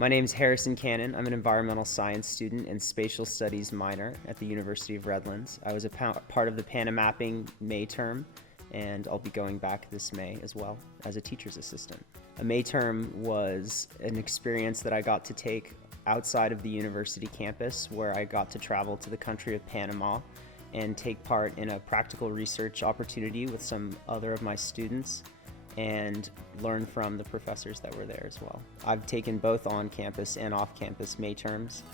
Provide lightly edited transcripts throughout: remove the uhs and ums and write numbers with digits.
My name is Harrison Cannon. I'm an environmental science student and spatial studies minor at the University of Redlands. I was a part of the Panama May term, and I'll be going back this May as well as a teacher's assistant. A May term was an experience that I got to take outside of the university campus, where I got to travel to the country of Panama and take part in a practical research opportunity with some other of my students and learn from the professors that were there as well. I've taken both on-campus and off-campus May terms,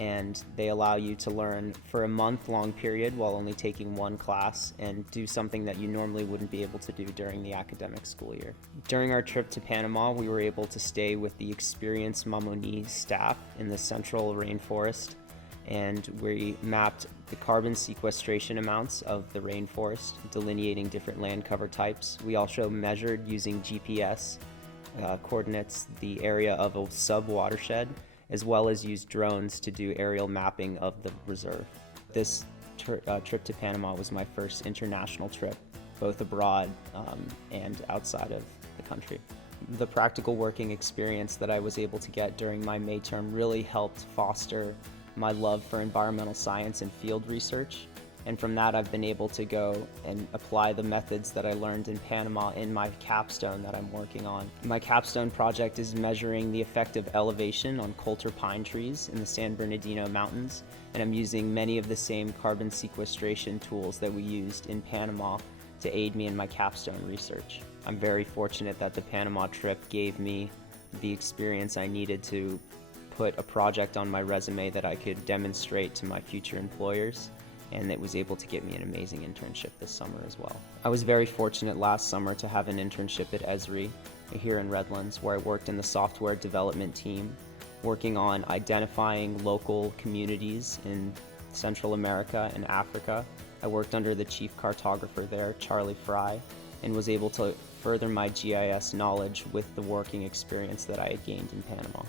and they allow you to learn for a month-long period while only taking one class and do something that you normally wouldn't be able to do during the academic school year. During our trip to Panama, we were able to stay with the experienced Mamoni staff in the central rainforest, and we mapped the carbon sequestration amounts of the rainforest, delineating different land cover types. We also measured using GPS coordinates the area of a sub-watershed, as well as used drones to do aerial mapping of the reserve. This trip to Panama was my first international trip, both abroad and outside of the country. The practical working experience that I was able to get during my May term really helped foster my love for environmental science and field research, and from that I've been able to go and apply the methods that I learned in Panama in my capstone that I'm working on. My capstone project is measuring the effect of elevation on coulter pine trees in the San Bernardino Mountains, and I'm using many of the same carbon sequestration tools that we used in Panama to aid me in my capstone research. I'm very fortunate that the Panama trip gave me the experience I needed to put a project on my resume that I could demonstrate to my future employers, and it was able to get me an amazing internship this summer as well. I was very fortunate last summer to have an internship at Esri here in Redlands, where I worked in the software development team, working on identifying local communities in Central America and Africa. I worked under the chief cartographer there, Charlie Fry, and was able to further my GIS knowledge with the working experience that I had gained in Panama.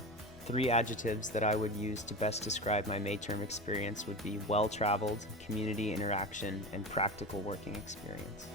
3 adjectives that I would use to best describe my May term experience would be well-traveled, community interaction, and practical working experience.